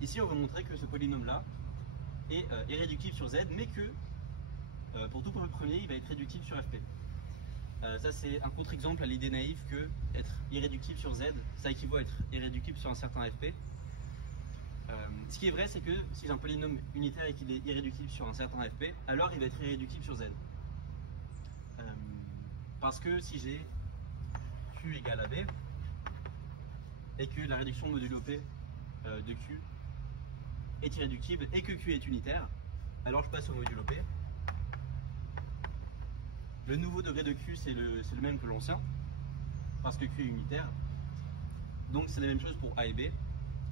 Ici, on va montrer que ce polynôme-là est irréductible sur Z, mais que pour tout premier, il va être réductible sur FP. Ça, c'est un contre-exemple à l'idée naïve que être irréductible sur Z, ça équivaut à être irréductible sur un certain FP. Ce qui est vrai, c'est que si j'ai un polynôme unitaire et qu'il est irréductible sur un certain FP, alors il va être irréductible sur Z. Parce que si j'ai Q égale à B, et que la réduction modulo P de Q est irréductible et que Q est unitaire, alors je passe au modulo P. Le nouveau degré de Q, c'est le même que l'ancien, parce que Q est unitaire. Donc c'est la même chose pour A et B.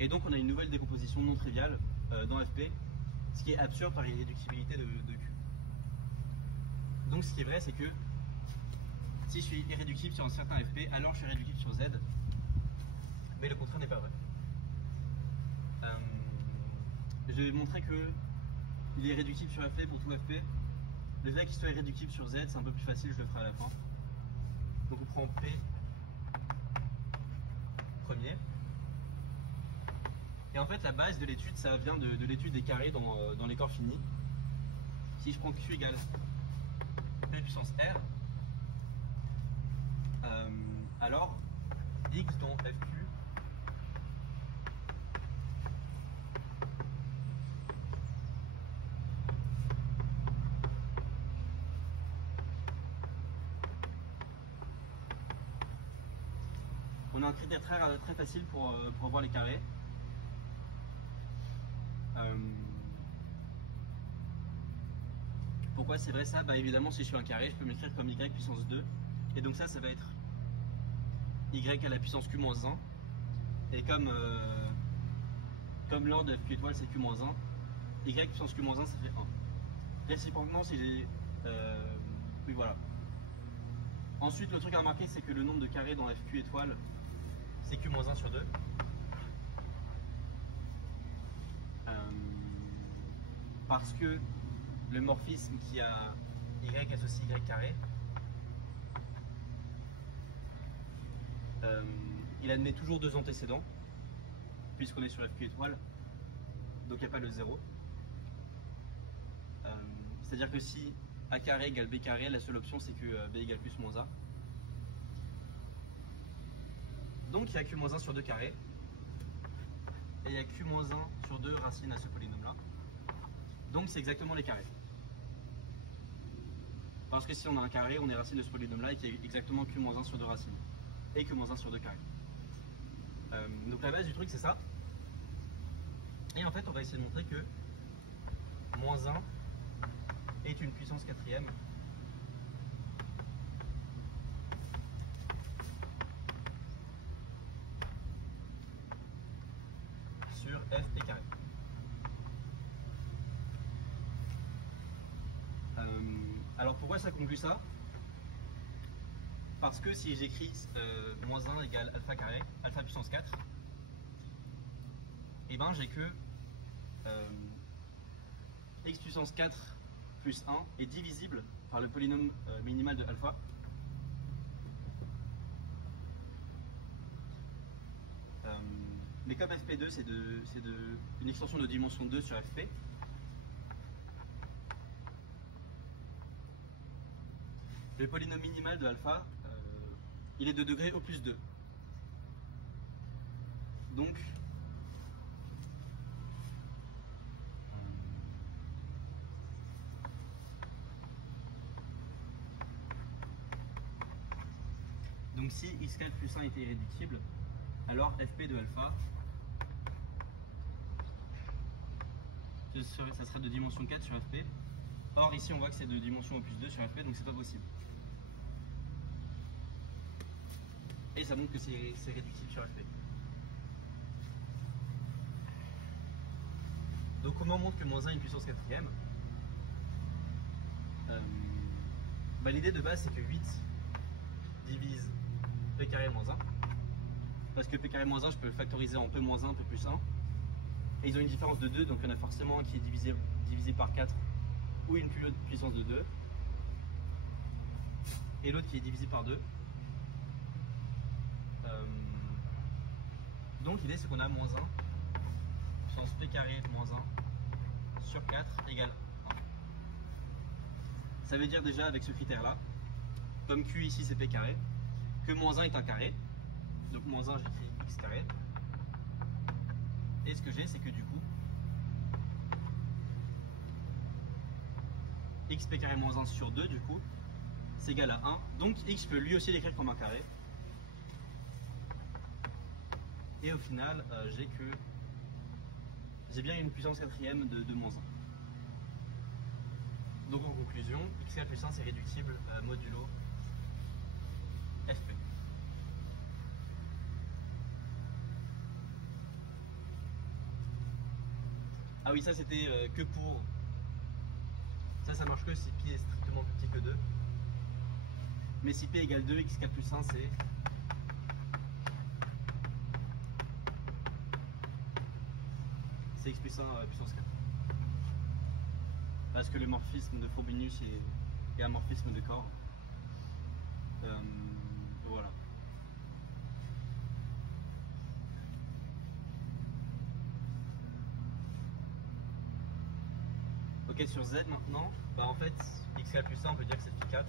Et donc on a une nouvelle décomposition non triviale dans FP, ce qui est absurde par l'irréductibilité de Q. Donc ce qui est vrai, c'est que si je suis irréductible sur un certain FP, alors je suis irréductible sur Z. Mais le contraire n'est pas vrai. Je vais montrer que il est réductible sur FP pour tout FP. Le fait qu'il soit irréductible sur Z, c'est un peu plus facile, je le ferai à la fin. Donc on prend P premier. Et en fait, la base de l'étude, ça vient de l'étude des carrés dans les corps finis. Si je prends Q égale P puissance R, alors X dans FQ on a un critère très facile pour voir les carrés. Pourquoi c'est vrai ça? Bah évidemment, si je fais un carré, je peux m'écrire comme y puissance 2. Et donc ça va être y à la puissance q-1. Et comme l'ordre de fq étoile c'est q-1, y puissance q-1 ça fait 1. Réciproquement, si j'ai... oui voilà. Ensuite, le truc à remarquer, c'est que le nombre de carrés dans fq étoile, c'est q-1 sur 2. Parce que le morphisme qui a y associé y carré, il admet toujours deux antécédents, puisqu'on est sur fq étoile, donc il n'y a pas le 0. C'est-à-dire que si a carré égale b carré, la seule option c'est que b égale plus moins a. Donc il y a q-1 sur 2 carrés, et il y a q-1 sur 2 racines à ce polynôme-là. Donc c'est exactement les carrés. Parce que si on a un carré, on est racine de ce polynôme-là et qu'il y a exactement q-1 sur 2 racines. Et q-1 sur 2 carrés. Donc la base du truc c'est ça. Et en fait on va essayer de montrer que moins 1 est une puissance quatrième sur f p carré. Alors pourquoi ça conclut ça? Parce que si j'écris moins 1 égale alpha carré, alpha puissance 4, et ben j'ai que x puissance 4 plus 1 est divisible par le polynôme minimal de alpha. Mais comme fp2 c'est une extension de dimension 2 sur fp, le polynôme minimal de alpha, il est de degré au plus 2. Donc, si x4 plus 1 était irréductible, alors fp de alpha, ça serait de dimension 4 sur fp. Or ici on voit que c'est de dimension au plus 2 sur fp, donc c'est pas possible. Et ça montre que c'est réductible sur fp. Donc comment on montre que moins 1 est une puissance quatrième? L'idée de base c'est que 8 divise p carré moins 1. Parce que p carré moins 1 je peux le factoriser en p moins 1, p plus 1. Et ils ont une différence de 2, donc il y en a forcément un qui est divisé par 4 ou une plus haute puissance de 2. Et l'autre qui est divisé par 2. Donc l'idée c'est qu'on a moins 1 puissance p carré moins 1 sur 4 égale 1. Ça veut dire déjà avec ce critère-là, comme Q ici c'est P carré, que moins 1 est un carré. Donc moins 1 j'écris X carré. Et ce que j'ai c'est que du coup, XP carré moins 1 sur 2 du coup, c'est égal à 1. Donc X peut lui aussi l'écrire comme un carré. Et au final, j'ai bien une puissance quatrième de moins 1. Donc en conclusion, x plus 1 c'est réductible modulo fp. Ah oui, ça c'était que pour... Ça marche que si pi est strictement plus petit que 2. Mais si p égale 2, x plus 1 c'est... c'est x plus 1 puissance 4. Parce que le morphisme de Frobenius est un morphisme de corps. Voilà. Ok, sur Z maintenant, bah en fait, x plus 1 on peut dire que c'est phi 4.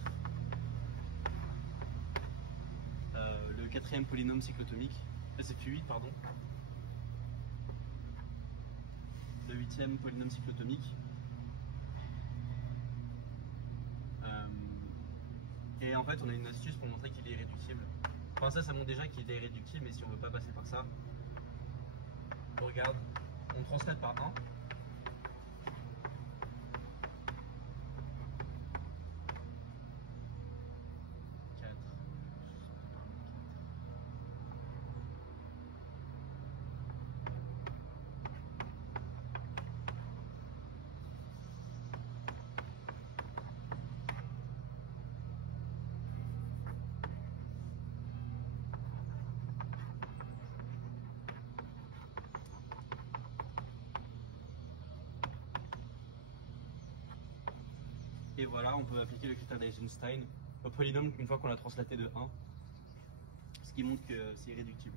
Le quatrième polynôme cyclotomique, c'est phi 8 pardon. Le huitième polynôme cyclotomique. Et en fait, on a une astuce pour montrer qu'il est irréductible. Enfin, ça montre déjà qu'il est irréductible, mais si on veut pas passer par ça, on regarde, on translate par 1. Et voilà, on peut appliquer le critère d'Eisenstein au polynôme une fois qu'on l'a translaté de 1, ce qui montre que c'est irréductible.